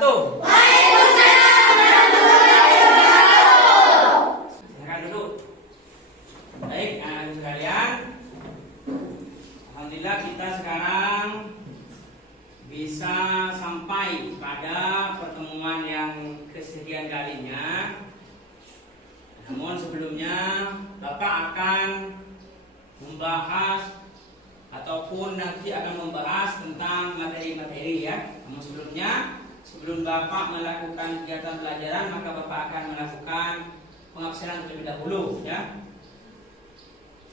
wabarakatuh. Waalaikumsalam warahmatullahi wabarakatuh. Silakan duduk. Baik, anak-anak sekalian. Alhamdulillah kita sekarang bisa sampai pada pertemuan yang kesekian kalinya. Namun sebelumnya Bapak akan membahas ataupun nanti akan membahas tentang materi-materi ya. Namun sebelum Bapak melakukan kegiatan pelajaran, maka Bapak akan melakukan pengabsenan terlebih dahulu ya.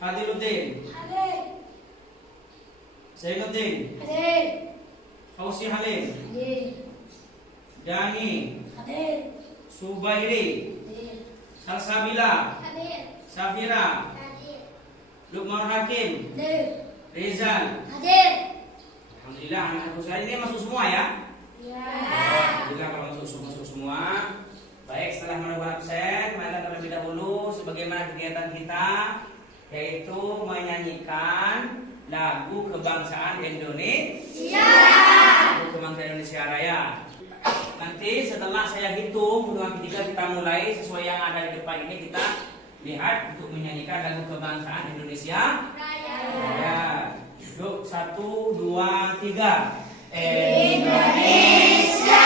Fadiluddin, Hadir. Zainuddin, Hadir. Fauzi Halim, Hadir. Dani, Hadir. Subairi, Hadir. Salsabila, Hadir. Safira, Hadir. Lukman Hakim, Hadir. Rizal. Hadir. Alhamdulillah anak-anakku sekalian ini masuk semua ya. Ya. Alhamdulillah kalau masuk semua. Baik, setelah melakukan absen, maka terlebih dahulu sebagaimana kegiatan kita yaitu menyanyikan lagu kebangsaan Indonesia. Lagu kebangsaan Indonesia Raya. Nanti setelah saya hitung hitungan ketiga kita mulai sesuai yang ada di depan ini kita lihat untuk menyanyikan lagu kebangsaan Indonesia Raya. Yuk 1, 2, 3. Indonesia.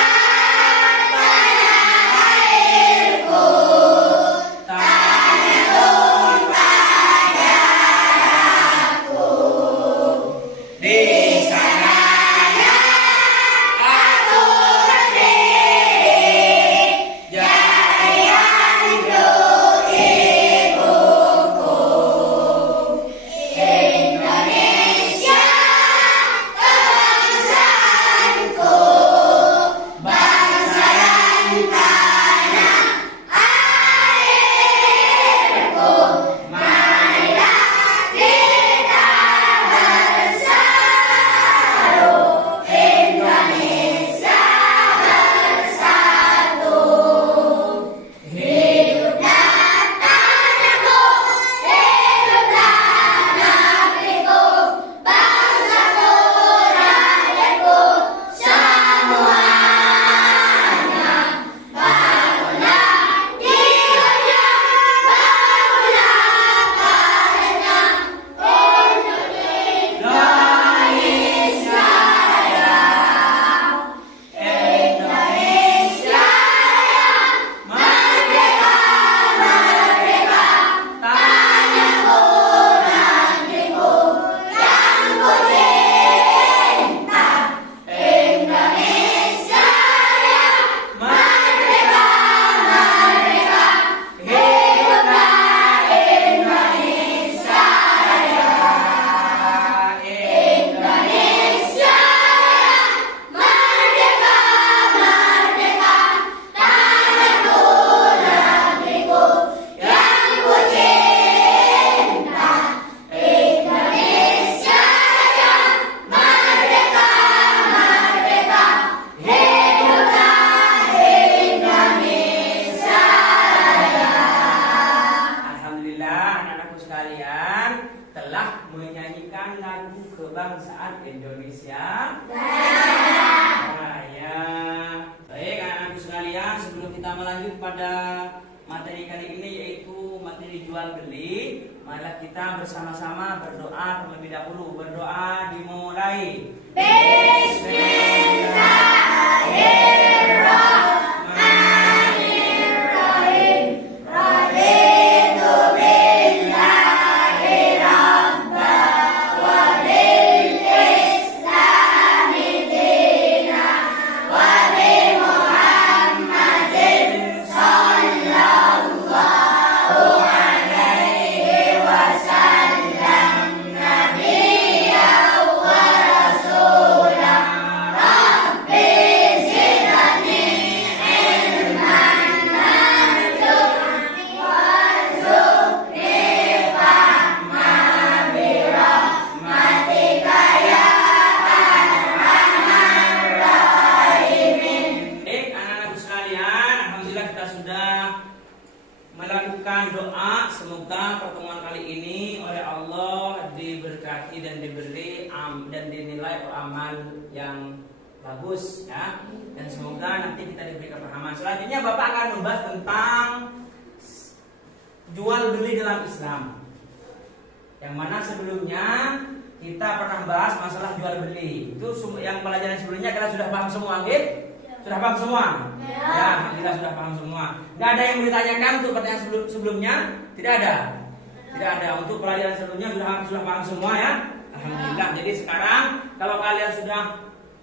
Kebangsaan Indonesia Raya. Baik anak-anakku sekalian, sebelum kita melanjut pada materi kali ini yaitu materi jual beli, marilah kita bersama-sama berdoa terlebih dahulu. Berdoa dimulai. Bismillahirrahmanirrahim. Raditu billahi rabban wa bil islami dinan wa bi Muhammadin sallallahu alaihi wasallam nabiyyan wa rasulan. Rabbi zidni ilman narzuqni warzuqni fahman bi rahmatika ya arhamar rahimin. Baik anak-anakku sekalian, alhamdulillah kita sudah melakukan doa. Semoga pertemuan kali ini oleh Allah diberkati dan diberi dan dinilai amal yang Bagus ya. Dan semoga nanti kita diberi kepahaman. Selanjutnya Bapak akan membahas tentang jual beli dalam Islam. Yang mana sebelumnya kita pernah bahas masalah jual beli. Itu yang pelajaran sebelumnya kita sudah paham semua, gitu? Sudah paham semua? Ya, kita sudah paham semua. Nggak ada yang ditanyakan untuk pertanyaan sebelumnya? Tidak ada. Tidak ada. Untuk pelajaran sebelumnya sudah paham semua ya. Alhamdulillah. Jadi sekarang kalau kalian sudah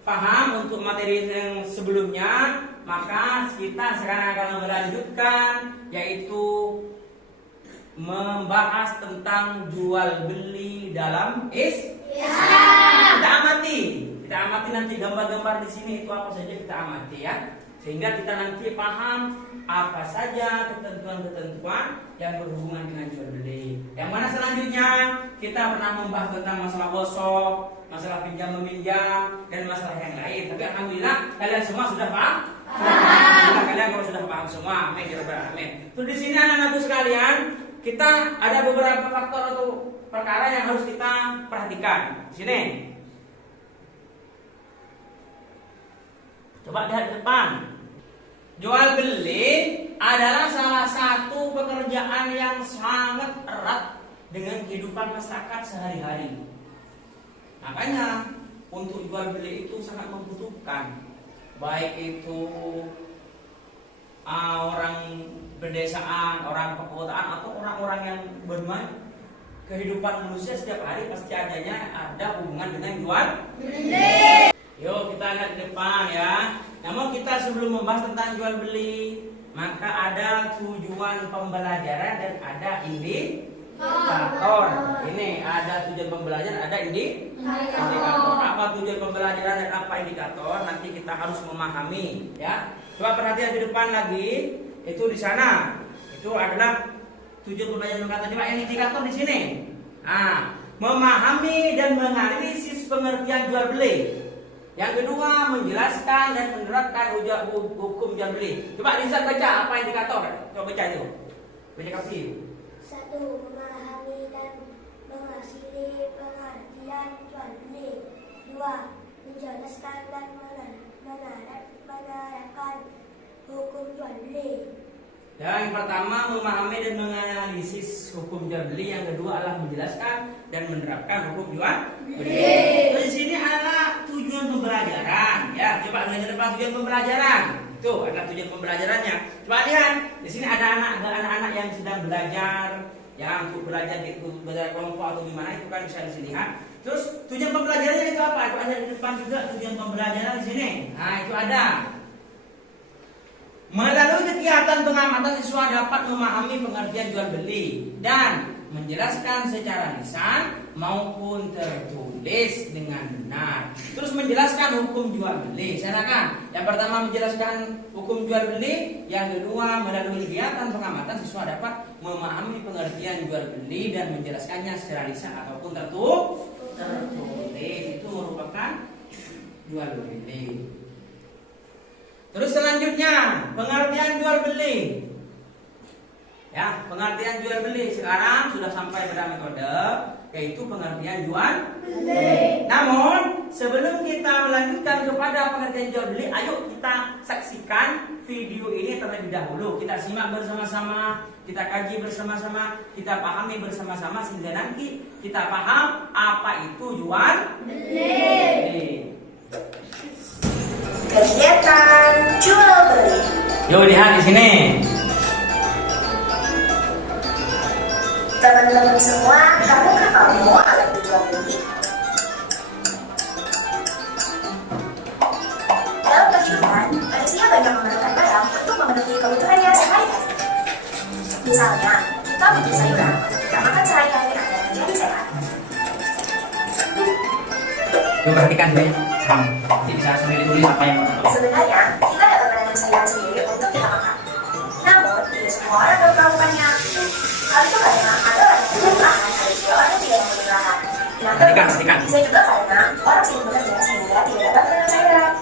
paham untuk materi yang sebelumnya, maka kita sekarang akan melanjutkan, yaitu membahas tentang jual beli dalam Islam. Kita amati nanti gambar-gambar di sini itu apa saja kita amati ya, sehingga kita nanti paham apa saja ketentuan-ketentuan yang berhubungan dengan jual beli. Yang mana selanjutnya kita pernah membahas tentang masalah gosok, masalah pinjam meminjam, dan masalah yang lain. Tapi alhamdulillah kalian semua sudah paham. Alhamdulillah kalian kalau sudah paham semua. Amin ya rabbal alamin. Terus di sini anak-anakku sekalian, kita ada beberapa faktor atau perkara yang harus kita perhatikan. Di sini. Coba lihat di depan. Jual beli adalah salah satu pekerjaan yang sangat erat dengan kehidupan masyarakat sehari-hari. Makanya untuk jual beli itu sangat membutuhkan, baik itu orang pedesaan, orang perkotaan, atau orang-orang yang bermain kehidupan manusia setiap hari pasti ada hubungan dengan jual beli. Yuk kita lihat di depan ya. Namun kita sebelum membahas tentang jual beli, maka ada tujuan pembelajaran dan ada indikator. Ini ada tujuan pembelajaran, ada indikator. Apa tujuan pembelajaran dan apa indikator? Nanti kita harus memahami ya. Coba perhatian di depan lagi. Itu di sana. Itu adalah tujuan pembelajaran indikator. Coba yang indikator di sini. Nah, memahami dan menganalisis pengertian jual beli. Yang kedua, menjelaskan dan menerapkan hukum jual beli. Coba Rizal baca apa indikator? Coba baca itu. Baca kasih. 1. Memahami dan mengasili pengertian jual beli. 2. Menjelaskan dan menerapkan hukum jual beli. Yang pertama memahami dan menganalisis hukum jual beli. Yang kedua adalah menjelaskan dan menerapkan hukum jual beli. Di sini adalah tujuan pembelajaran. Ya, coba lihat depan tujuan pembelajaran. Itu adalah tujuan pembelajarannya. Coba lihat di sini ada anak-anak yang sedang belajar, ya untuk belajar kelompok atau gimana itu kan bisa dilihat. Terus tujuan pembelajarannya itu apa? Itu ada di depan juga tujuan pembelajaran di sini. Nah itu ada. Melalui kegiatan pengamatan siswa dapat memahami pengertian jual beli dan menjelaskan secara lisan maupun tertulis dengan benar. Terus menjelaskan hukum jual beli. Silakan. Yang pertama menjelaskan hukum jual beli, yang kedua melalui kegiatan pengamatan siswa dapat memahami pengertian jual beli dan menjelaskannya secara lisan ataupun tertulis. Itu merupakan jual beli. Terus selanjutnya pengertian jual beli. Ya, pengertian jual beli sekarang sudah sampai pada metode yaitu pengertian jual beli. Namun sebelum kita melanjutkan kepada pengertian jual beli, ayo kita saksikan video ini terlebih dahulu. Kita simak bersama-sama, kita kaji bersama-sama, kita pahami bersama-sama sehingga nanti kita paham apa itu jual beli. Kegiatan jual beli. Yuk lihat di sini. Teman-teman semua, tahukah kamu apa itu jual beli? Dalam kehidupan, manusia banyak memerlukan barang untuk memenuhi kebutuhannya sehari-hari. Misalnya, kita butuh sayuran untuk kita makan sehari-hari agar menjadi sehat. Yuk perhatikan deh. Nanti bisa sendiri tulis apa yang mau. Sebenarnya, kita dapat menanam sayuran sendiri untuk kita makan. Namun, tidak semua orang dapat melakukannya. Hal itu karena ada orang yang memiliki lahan, ada juga orang yang tidak memiliki lahan. Namun, bisa juga karena orang sibuk bekerja sehingga tidak dapat menanam sayuran.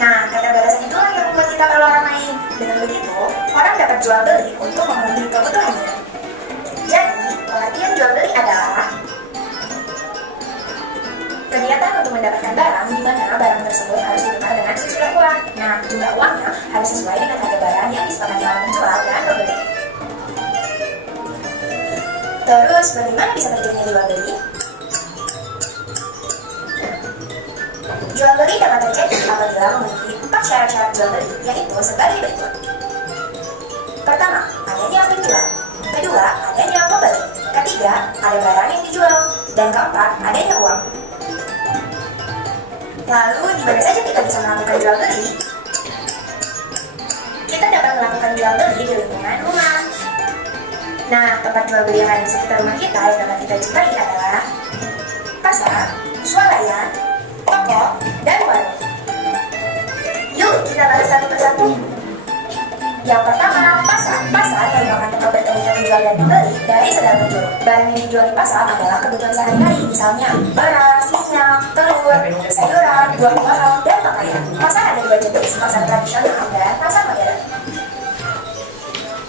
Nah, keterbatasan itulah yang membuat kita perlu ramai. Dengan begitu, orang dapat jual beli untuk memenuhi kebutuhannya. Jadi, di mana barang tersebut harus ditukar dengan sejumlah uang. Nah, jumlah uangnya harus sesuai dengan harga barang yang disepakati oleh penjual dan pembeli. Terus, bagaimana bisa terjadinya jual beli? Jual beli dapat terjadi apabila memenuhi 4 syarat-syarat jual beli, yaitu sebagai berikut. Pertama, adanya penjual. Kedua, adanya pembeli. Ketiga, ada barang yang dijual. Dan keempat, adanya uang. Lalu, di mana saja kita bisa melakukan jual beli? Kita dapat melakukan jual beli di lingkungan rumah. Nah, tempat jual beli yang ada di sekitar rumah kita yang dapat kita jumpai adalah pasar, swalayan, toko, dan warung. Yuk, kita bahas satu persatu. Yang pertama, pasar. Pasar merupakan tempat bertemunya penjual dan pembeli dari segala penjuru. Barang yang dijual di pasar adalah kebutuhan sehari-hari, misalnya beras, minyak, telur, sayuran, buah-buahan, dan pakaian. Pasar ada dua jenis, pasar tradisional dan pasar modern.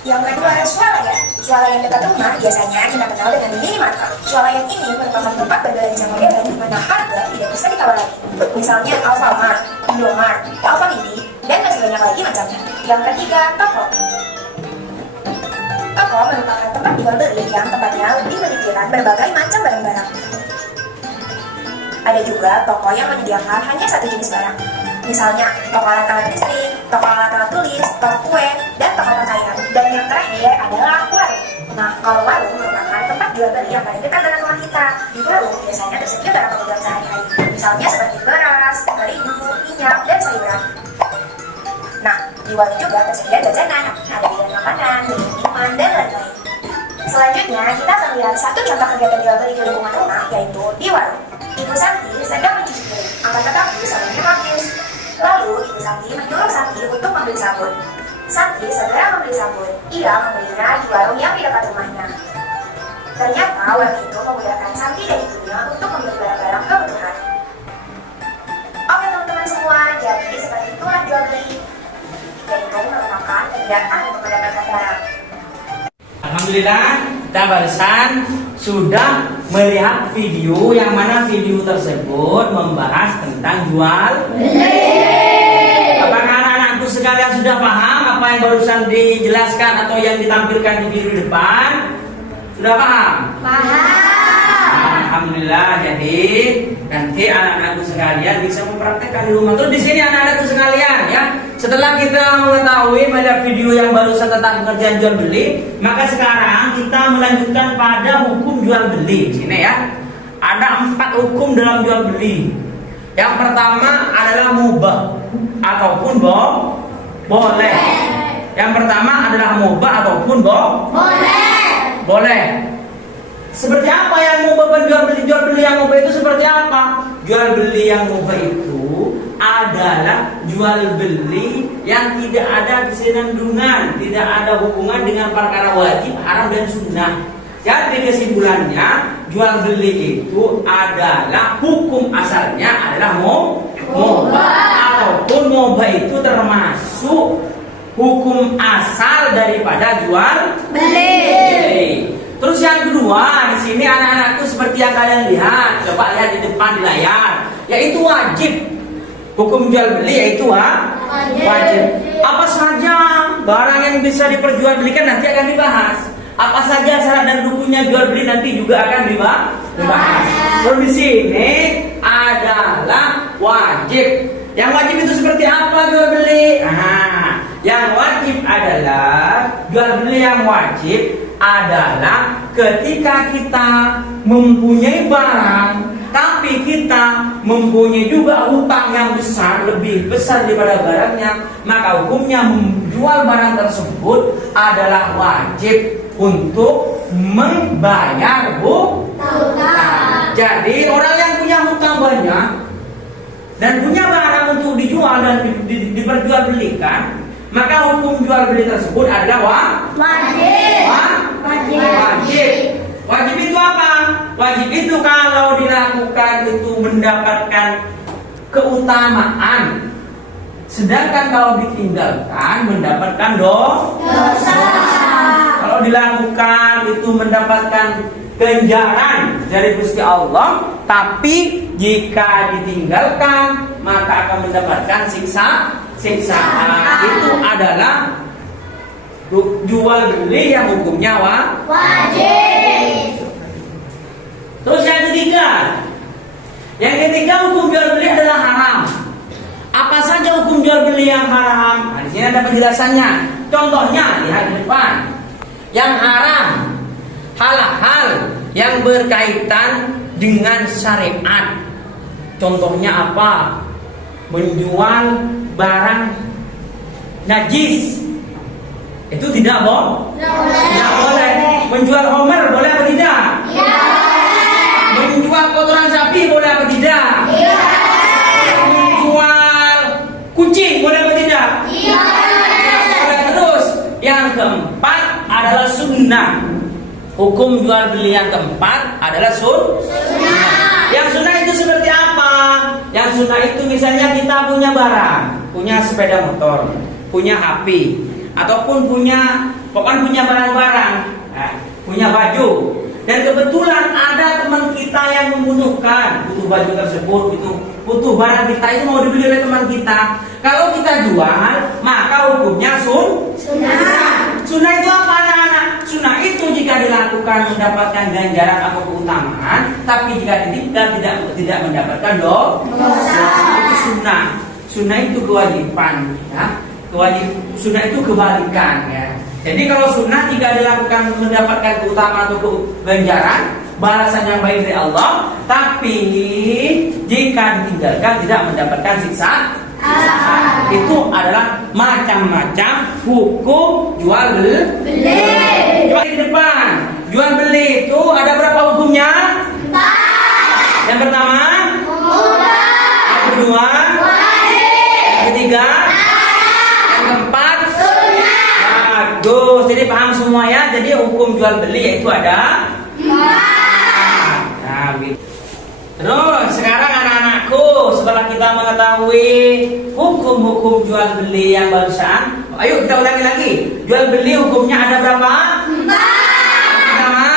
Yang kedua, swalayan. Swalayan dekat rumah biasanya kita kenal dengan minimarket. Swalayan ini merupakan tempat berbelanja modern di mana harga tidak bisa ditawar lagi. Misalnya Alfamart, Indomart, Alfamidi, dan masih banyak lagi macamnya. Yang ketiga, toko. Toko merupakan tempat jual beli yang tempatnya lebih menyediakan berbagai macam barang-barang. Ada juga toko yang menyediakan hanya satu jenis barang. Misalnya, toko alat-alat listrik, toko alat-alat tulis, toko kue, dan toko pakaian. Dan yang terakhir adalah warung. Nah, kalau warung merupakan tempat jual beli yang paling dekat dengan rumah kita. Di warung biasanya tersedia barang kebutuhan sehari-hari. Misalnya seperti beras, terigu, minyak, dan sayuran. Nah, di warung juga tersedia jajanan, ada hidangan makanan, minuman, dan lain-lain. Selanjutnya, kita akan lihat satu contoh kegiatan jual beli di lingkungan rumah, yaitu di warung. Ibu Santi sedang mencuci piring, akan tetapi sabunnya habis. Lalu, Ibu Santi menyuruh Santi untuk membeli sabun. Santi segera membeli sabun. Ia membelinya di warung yang di dekat rumahnya. Ternyata warung itu memudahkan Santi dan ibunya untuk membeli barang-barang kebutuhan. Oke teman-teman semua, jadi seperti itulah jual beli, yaitu merupakan kegiatan untuk mendapatkan barang. Alhamdulillah, kita barusan sudah melihat video yang mana video tersebut membahas tentang jual beli. Apakah anak-anakku sekalian sudah paham apa yang barusan dijelaskan atau yang ditampilkan di video depan? Sudah paham? Paham. Alhamdulillah, jadi nanti anak-anakku sekalian bisa mempraktekkan di rumah. Terus di sini anak-anakku sekalian ya, setelah kita mengetahui melihat video yang barusan tentang pengerjaan jual beli, maka sekarang kita melanjutkan pada hukum jual beli. Di sini ya, ada 4 hukum dalam jual beli. Yang pertama adalah mubah ataupun boleh. Yang pertama adalah mubah ataupun boleh. Seperti apa yang mubah jual beli yang mubah itu seperti apa? Jual beli yang mubah itu adalah jual beli yang tidak ada kesenandungan, tidak ada hubungan dengan perkara wajib, haram dan sunnah. Jadi kesimpulannya jual beli itu adalah hukum asalnya adalah mubah ataupun mubah itu termasuk hukum asal daripada jual beli. Terus yang kedua, di sini anak-anakku seperti yang kalian lihat, coba lihat di depan di layar, yaitu wajib. Hukum jual beli yaitu wajib. Apa saja barang yang bisa diperjualbelikan nanti akan dibahas. Apa saja syarat dan rukunnya jual beli nanti juga akan dibahas. Terus di sini adalah wajib. Yang wajib itu seperti apa jual beli? Nah, yang wajib adalah jual beli yang wajib adalah ketika kita mempunyai barang tapi kita mempunyai juga hutang yang besar, lebih besar daripada barangnya, maka hukumnya menjual barang tersebut adalah wajib untuk membayar hutang. Jadi orang yang punya hutang banyak dan punya barang untuk dijual dan diperjualbelikan, maka hukum jual beli tersebut adalah wajib. Wajib itu apa? Wajib itu kalau dilakukan itu mendapatkan keutamaan, sedangkan kalau ditinggalkan mendapatkan dosa. Kalau dilakukan itu mendapatkan ganjaran dari Gusti Allah, Tapi jika ditinggalkan maka akan mendapatkan siksaan. Itu adalah jual beli yang hukumnya wajib. Terus yang ketiga hukum jual beli adalah haram. Apa saja hukum jual beli yang haram? Nah, di sini ada penjelasannya. Contohnya lihat di depan. Yang haram, hal-hal yang berkaitan dengan syariat. Contohnya apa? Menjual barang najis. Itu tidak boleh. Menjual homer boleh apa tidak? Iya. Menjual kotoran sapi boleh apa tidak? Iya. Menjual kucing boleh apa tidak? Iya. Terus yang keempat adalah sunnah. Hukum jual beli yang keempat adalah sunnah. Yang sunnah itu seperti apa? Yang sunnah itu misalnya kita punya barang, punya sepeda motor, punya HP, ataupun punya barang-barang, punya baju. Dan kebetulan ada teman kita yang membutuhkan, butuh baju tersebut, butuh barang kita itu mau dibeli oleh teman kita. Kalau kita jual, maka hukumnya sunnah. Sunnah itu apa anak-anak? Sunnah itu jika dilakukan mendapatkan ganjaran atau keutamaan, tapi jika tidak mendapatkan dosa. Itu sunnah. Sunnah itu kewajiban, ya. Sunnah itu kebalikan, ya. Jadi kalau sunnah jika dilakukan mendapatkan keutamaan atau ganjaran, balasan yang baik dari Allah, tapi jika ditinggalkan tidak mendapatkan siksa. Itu adalah macam-macam hukum jual beli. Coba di depan, jual beli itu ada berapa hukumnya? 4. Yang pertama, yang kedua, yang ketiga, yang keempat, bagus. Jadi paham semua ya. Jadi hukum jual beli yaitu ada 4. Nah, terus sekarang anak-anakku, setelah kita mengetahui hukum-hukum jual beli yang barusan, ayo kita ulangi lagi. Jual beli hukumnya ada berapa? 4. Pertama,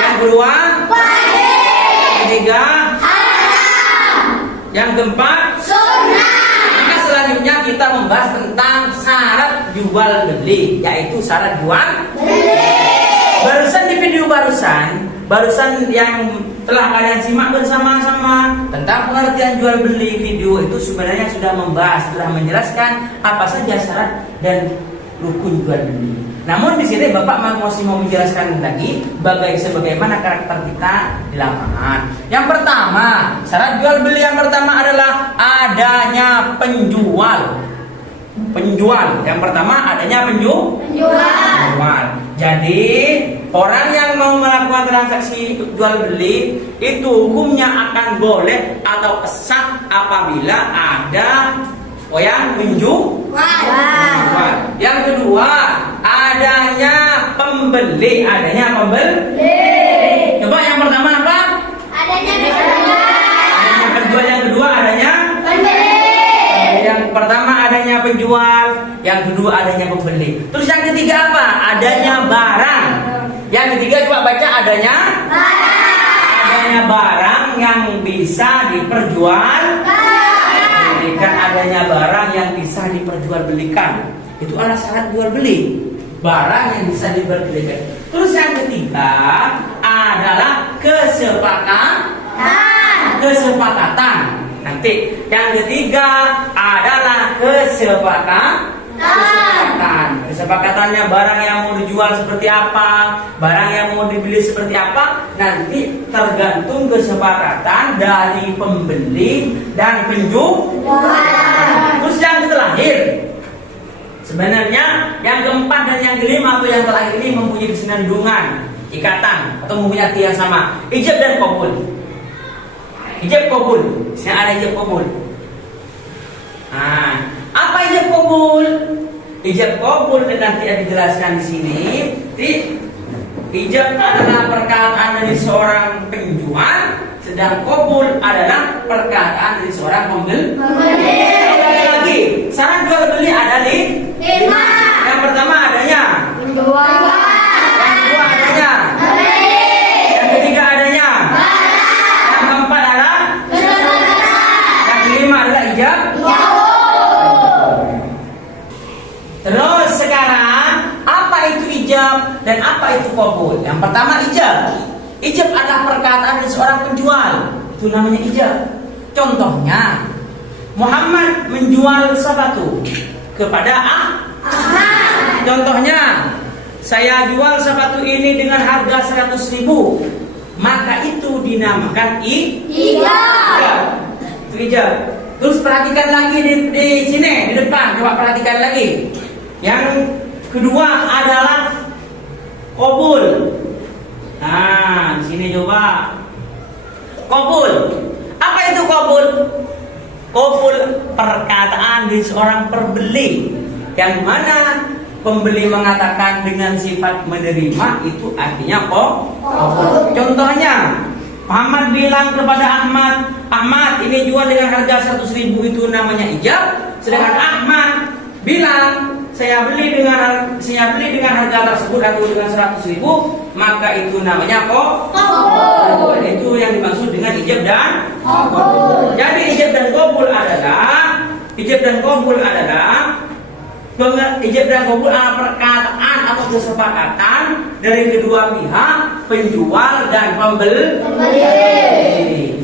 yang kedua, yang ketiga, yang keempat, maka selanjutnya kita membahas tentang syarat jual beli, yaitu syarat jual beli. Barusan di video barusan yang telah kalian simak bersama-sama tentang pengertian jual beli, video itu sebenarnya sudah menjelaskan apa saja syarat dan rukun jual beli. Namun di sini Bapak masih mau menjelaskan lagi bagaimana karakter kita di lapangan. Yang pertama, syarat jual beli yang pertama adalah adanya penjual. Yang pertama adanya penjual. Jadi orang yang mau melakukan transaksi jual beli itu hukumnya akan boleh atau sah apabila ada yang menjual. Yang kedua adanya pembeli. Coba yang pertama apa? Adanya penjual. Yang kedua adanya pembeli. Yang pertama adanya penjual, yang kedua adanya pembeli. Terus yang ketiga apa? Adanya barang. Yang ketiga coba baca adanya barang yang bisa diperjualbelikan. Adanya barang yang bisa diperjualbelikan. Itu adalah syarat jual beli. Barang yang bisa diperjualbelikan. Terus yang ketiga adalah kesepakatan. Nanti yang ketiga adalah kesepakatannya barang yang mau dijual seperti apa, barang yang mau dibeli seperti apa, nanti tergantung kesepakatan dari pembeli dan penjual. Terus yang terakhir, sebenarnya yang keempat dan yang kelima atau yang terakhir ini mempunyai kesinambungan, ikatan atau mempunyai arti yang sama, ijab dan qabul. Ijab qabul, yang ada ijab qabul. Apa ijab qabul? Ijab qabul nanti ada dijelaskan di sini. Ijab adalah perkataan dari seorang penjual, sedang qabul adalah perkataan dari seorang pembeli. Lagi, syarat jual beli ada 5. Yang pertama adanya penjual. Yang kedua adanya pembeli. Yang ketiga adanya barang. itu qabul? Yang pertama ijab. Ijab adalah perkataan dari seorang penjual. Itu namanya ijab. Contohnya, Muhammad menjual sepatu kepada Ahmad. Contohnya, saya jual sepatu ini dengan harga 100.000. Maka itu dinamakan ijab. Itu ijab. Terus perhatikan lagi di sini, di depan. Coba perhatikan lagi. Yang kedua adalah qabul. Nah, di sini coba. Qabul. Apa itu qabul? Qabul perkataan dari seorang pembeli, yang mana pembeli mengatakan dengan sifat menerima, itu artinya qabul. Contohnya, Muhammad bilang kepada Ahmad, Ahmad ini jual dengan harga 100.000, itu namanya ijab. Sedangkan Ahmad bilang, saya beli dengan harga tersebut atau dengan 100.000, maka itu namanya qabul. Itu yang dimaksud dengan ijab dan qabul. Jadi ijab dan qabul adalah perkataan atau kesepakatan dari kedua pihak, penjual dan pembeli.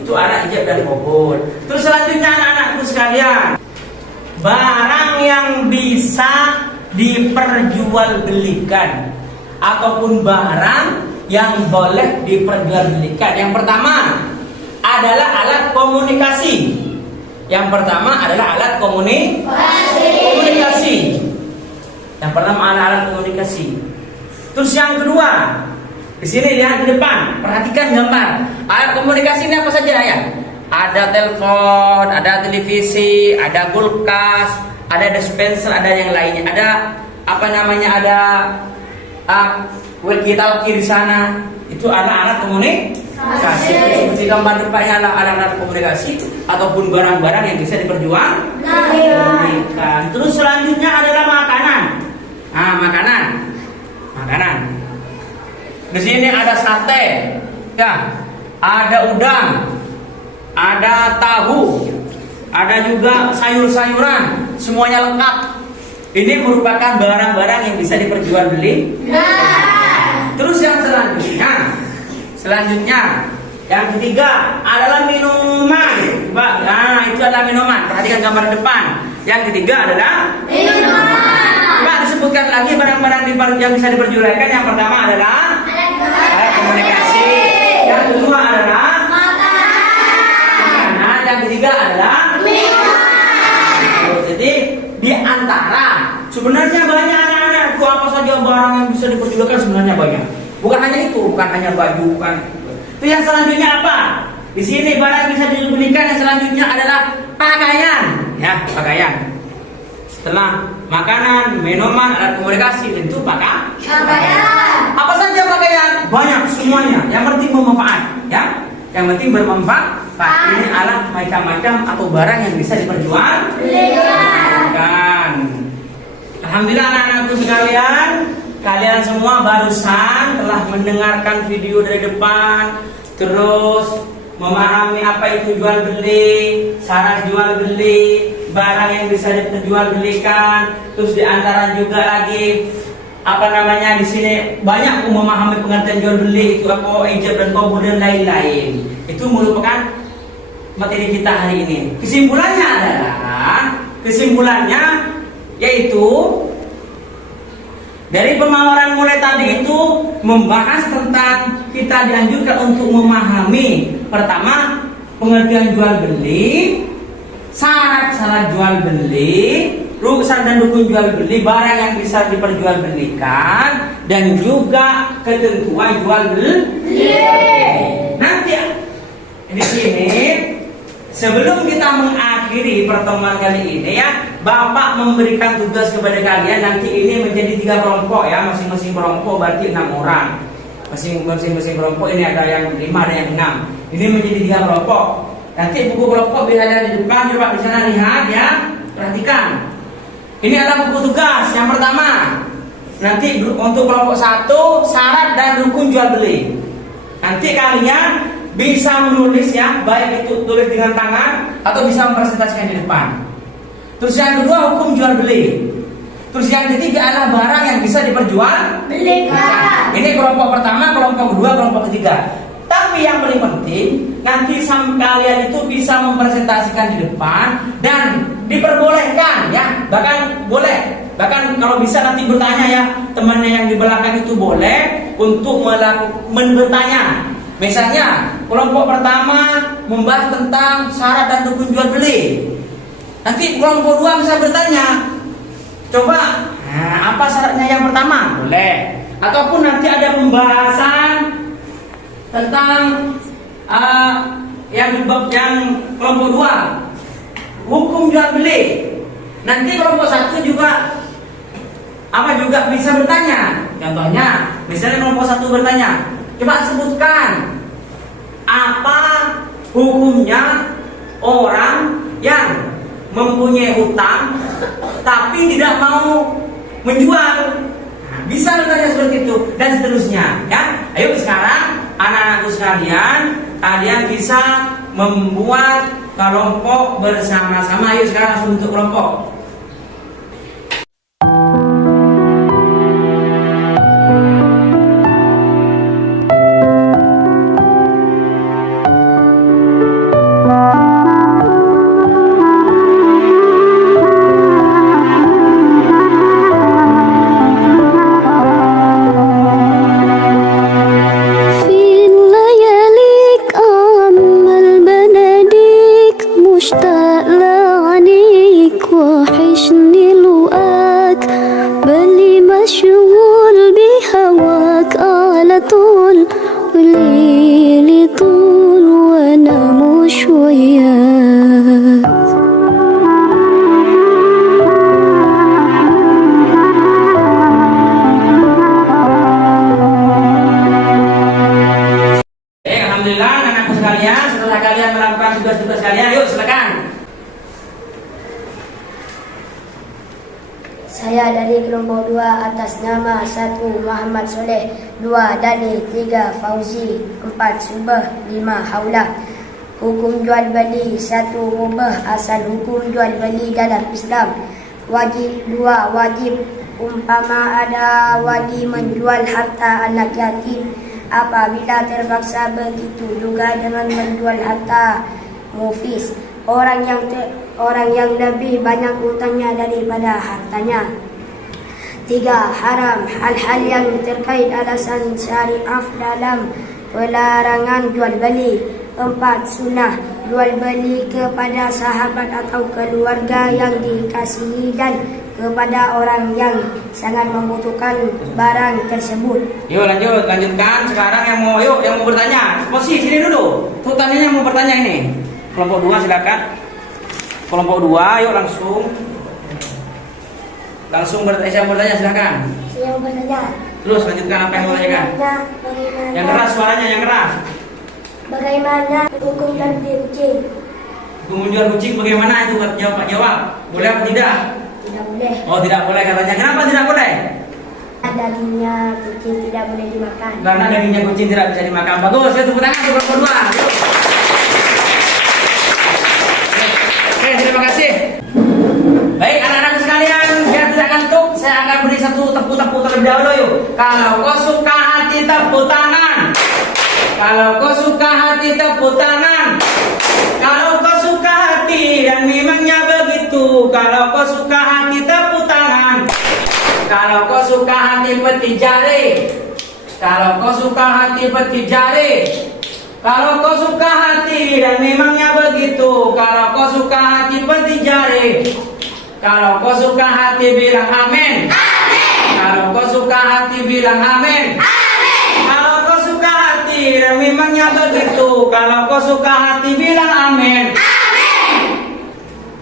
Itu ada ijab dan qabul. Terus selanjutnya anak-anakku sekalian, barang yang bisa diperjualbelikan ataupun barang yang boleh diperjualbelikan. Yang pertama adalah alat komunikasi. Yang pertama alat komunikasi. Terus yang kedua, di sini lihat di depan, perhatikan gambar. Alat komunikasi ini apa saja ya? Ada telepon, ada televisi, ada kulkas, ada dispenser, ada yang lainnya. Ada ada walkie-talkie di sana. Itu alat komunikasi. Seperti gambar depannya adalah alat komunikasi ataupun barang-barang yang bisa diperjualbelikan. Terus selanjutnya adalah makanan. Makanan. Di sini ada sate, ya, ada udang, ada tahu, ada juga sayur-sayuran, semuanya lengkap. Ini merupakan barang-barang yang bisa diperjualbelikan. Terus yang selanjutnya, yang ketiga adalah minuman. Nah, itu adalah minuman. Perhatikan gambar depan. Yang ketiga adalah minuman. Disebutkan lagi barang-barang yang bisa diperjualbelikan. Yang pertama adalah alat komunikasi. Yang kedua adalah makanan. Yang ketiga adalah minuman. Jadi di antara sebenarnya banyak anak-anakku, apa saja barang yang bisa diperjualbelikan sebenarnya banyak. Bukan hanya itu, bukan hanya baju, bukan. Itu yang selanjutnya apa? Di sini barang bisa dijualbelikan. Yang selanjutnya adalah pakaian, ya, pakaian. Setelah makanan, minuman, alat komunikasi, tentu pakaian. Apa saja pakaian? Banyak semuanya. Yang penting bermanfaat, ya. Yang penting bermanfaat. Ini alat macam-macam atau barang yang bisa diperjualbelikan. Alhamdulillah anak-anakku sekalian, kalian semua barusan telah mendengarkan video dari depan, terus memahami apa itu jual beli, syarat jual beli, barang yang bisa diperjualbelikan. Terus diantara juga lagi di sini banyak memahami pengertian jual beli, itu apa, ijab dan qabul dan lain-lain. Itu merupakan materi kita hari ini. Kesimpulannya yaitu dari pemaparan mulai tadi itu membahas tentang kita dianjurkan untuk memahami pertama pengertian jual beli, syarat-syarat jual beli, rukun dan rukun jual beli, barang yang bisa diperjualbelikan, dan juga ketentuan jual beli. Nanti di sini sebelum kita mengakhiri pertemuan kali ini ya, Bapak memberikan tugas kepada kalian. Nanti ini menjadi 3 kelompok ya, masing-masing kelompok berarti 6 orang. Masing-masing kelompok ini ada yang 5, ada yang 6. Ini menjadi 3 kelompok. Nanti buku kelompok bisa ada di depan, coba di sana lihat ya, perhatikan. Ini adalah buku tugas. Yang pertama, nanti untuk kelompok 1, syarat dan rukun jual beli. Nanti kalian bisa menulis ya, baik itu tulis dengan tangan atau bisa mempresentasikan di depan. Terus yang kedua, hukum jual beli. Terus yang ketiga adalah barang yang bisa diperjualbelikan. Ini kelompok pertama, kelompok kedua, kelompok ketiga. Tapi yang paling penting nanti kalian itu bisa mempresentasikan di depan dan diperbolehkan ya, bahkan boleh. Bahkan kalau bisa nanti bertanya ya, temannya yang di belakang itu boleh untuk bertanya. Misalnya kelompok pertama membahas tentang syarat dan rukun jual beli. Nanti kelompok dua bisa bertanya, coba apa syaratnya yang pertama? Boleh. Ataupun nanti ada pembahasan tentang yang kelompok dua, hukum jual beli. Nanti kelompok satu juga bisa bertanya. Contohnya, misalnya kelompok satu bertanya, coba sebutkan apa hukumnya orang yang mempunyai hutang tapi tidak mau menjual. Nah, bisa bertanya seperti itu dan seterusnya ya. Ayo sekarang anak-anakku sekalian, kalian bisa membuat kelompok bersama-sama. Ayo sekarang langsung bentuk kelompok. Setelah kalian melakukan tugas-tugas kalian, yuk silakan. Saya dari kelompok 2 atas nama 1 Muhammad Soleh, 2 Dani, 3 Fauzi, 4 Subah, 5 Haulah. Hukum jual beli 1 mubah asal hukum jual beli dalam Islam. Wajib 2 wajib umpama ada wali menjual harta anak yatim apabila terpaksa, begitu juga dengan menjual harta mufis, orang yang lebih banyak utangnya daripada hartanya. 3 haram hal-hal yang terkait alasan syariah dalam pelarangan jual beli. 4 sunnah jual beli kepada sahabat atau keluarga yang dikasihi dan kepada orang yang sangat membutuhkan barang tersebut. Yuk lanjutkan. Sekarang yang mau bertanya, posisi sini dulu. Tuh tanyanya mau bertanya ini. Kelompok 2 silakan. Kelompok 2, yuk langsung bertanya silakan. Saya mau bertanya. Terus lanjutkan apa yang mau tanyakan. Yang keras suaranya, yang keras. Bagaimana hukum jual beli kucing? Hukum jual kucing bagaimana itu? Jawab. Boleh apa tidak? Tidak boleh. Oh, tidak boleh katanya. Kenapa tidak boleh? Dagingnya kucing tidak boleh dimakan. Karena dagingnya kucing tidak bisa dimakan. Bagus, saya tepuk tangan untuk kelompok 2. Oke, terima kasih. Baik, anak-anak sekalian, biar tidak kantuk, saya akan beri satu tepuk-tepuk terlebih dahulu yuk. Kalau kau suka hati, tepuk tangan. Kalau kau suka hati, tepuk tangan. Kalau kau suka hati, dan memangnya begitu. Kalau kau suka hati, tepuk tangan. Kalau kau suka hati, petik jari. Kalau kau suka hati, petik jari. Kalau kau suka hati, dan memangnya begitu. Kalau kau suka hati, petik jari. Kalau kau suka hati, bilang amin. Kalau kau suka hati, bilang amin. Kalau kau suka hati, dan memangnya begitu. Kalau kau suka hati, bilang amin.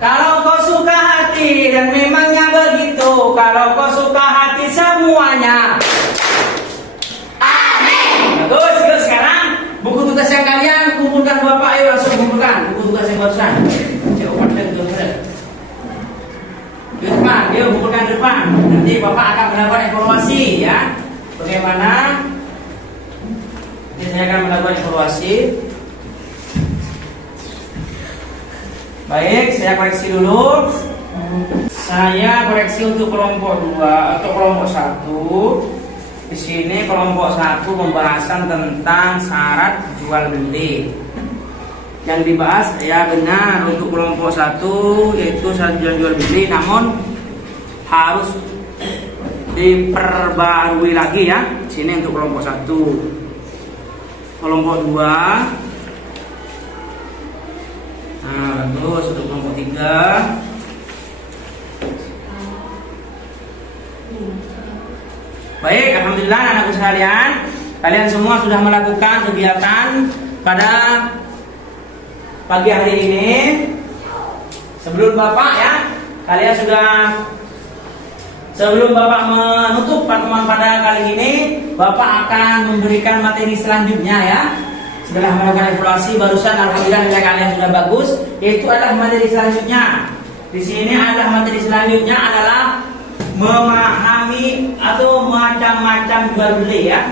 Kalau kau suka hati, dan memangnya begitu. Kalau kau suka hati semuanya. Amin. Bagus, sekarang buku tugas yang kalian kumpulkan Bapak, ayo langsung kumpulkan buku tugas yang barusan. Di depan, dia kumpulkan di depan. Nanti Bapak akan melakukan evaluasi ya. Bagaimana? Nanti saya akan melakukan evaluasi. Baik, saya koreksi dulu. Saya koreksi untuk kelompok 2 atau kelompok 1. Di sini kelompok 1 pembahasan tentang syarat jual beli. Yang dibahas ya benar untuk kelompok 1 yaitu syarat jual beli, namun harus diperbarui lagi ya. Di sini untuk kelompok 1. Kelompok 2. Nah, terus untuk kelompok 3. Baik, alhamdulillah anak-anak sekalian, kalian semua sudah melakukan kegiatan pada pagi hari ini. Sebelum Bapak menutup pertemuan pada kali ini, Bapak akan memberikan materi selanjutnya ya. Setelah melakukan evaluasi barusan, alhamdulillah nilai kalian sudah bagus. Yaitu adalah materi selanjutnya. Di sini adalah materi selanjutnya adalah memahami atau macam-macam jual beli ya.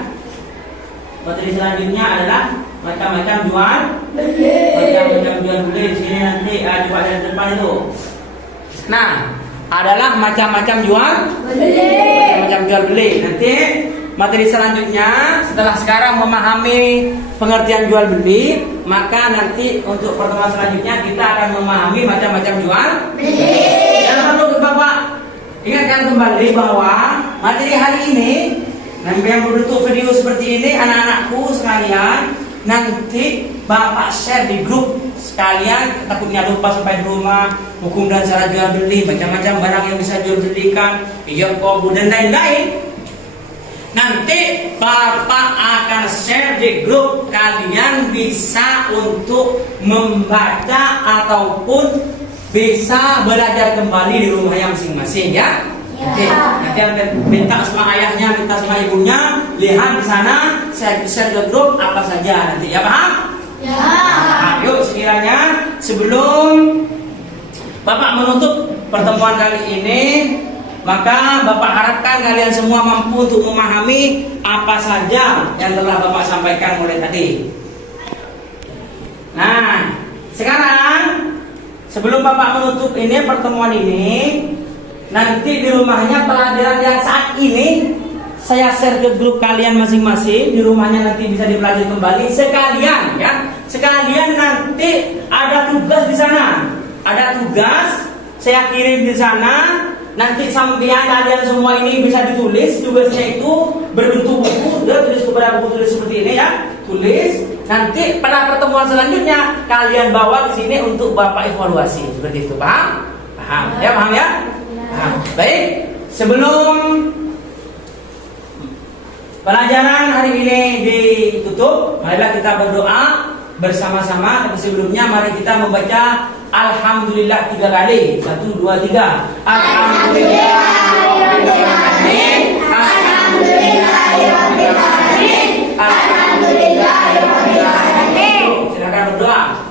Materi selanjutnya adalah macam-macam jual beli. Macam-macam jual beli. Di sini nanti coba dari depan itu. Nah, adalah macam-macam jual beli. Macam-macam jual beli. Nanti materi selanjutnya setelah sekarang memahami pengertian jual beli, maka nanti untuk pertemuan selanjutnya kita akan memahami macam-macam jual beli. Jangan lupa Bapak ingatkan kembali bahwa materi hari ini yang berbentuk video seperti ini, anak-anakku sekalian, nanti Bapak share di grup sekalian, takutnya lupa sampai di rumah, hukum dan cara jual beli, macam-macam barang yang bisa jual belikan, hijab kobu dan lain-lain. Nanti Bapak akan share di grup, kalian bisa untuk membaca ataupun bisa belajar kembali di rumahnya masing-masing ya. Oke, nanti akan minta sama ayahnya, minta sama ibunya, lihat di sana, share ke grup apa saja nanti ya, paham? Ya. Nah, yuk sekiranya sebelum Bapak menutup pertemuan kali ini, maka Bapak harapkan kalian semua mampu untuk memahami apa saja yang telah Bapak sampaikan mulai tadi. Nah, sekarang sebelum Bapak menutup ini pertemuan ini, nanti di rumahnya pelajaran yang saat ini saya share ke grup kalian masing-masing, di rumahnya nanti bisa dipelajari kembali sekalian ya. Sekalian nanti ada tugas di sana. Ada tugas saya kirim di sana. Nanti sampean kalian semua ini bisa ditulis, tugasnya itu berbentuk buku, tulis kepada buku tulis seperti ini ya. Tulis. Nanti pada pertemuan selanjutnya kalian bawa ke sini untuk Bapak evaluasi. Seperti itu, paham? Paham? Ya, paham ya? Paham. Baik, sebelum pelajaran hari ini ditutup, marilah kita berdoa bersama-sama. Tapi sebelumnya mari kita membaca Alhamdulillah 3 kali. 1, 2, 3. Alhamdulillahirrahmanirrahim. Alhamdulillahirrahmanirrahim. Alhamdulillahirrahmanirrahim. Silakan berdoa.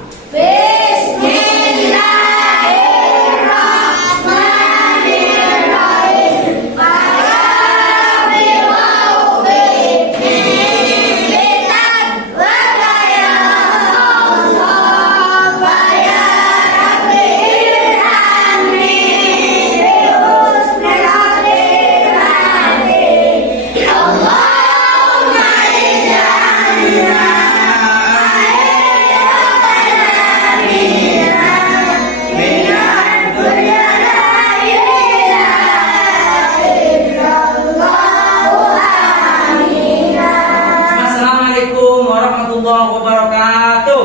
Assalamualaikum warahmatullahi wabarakatuh.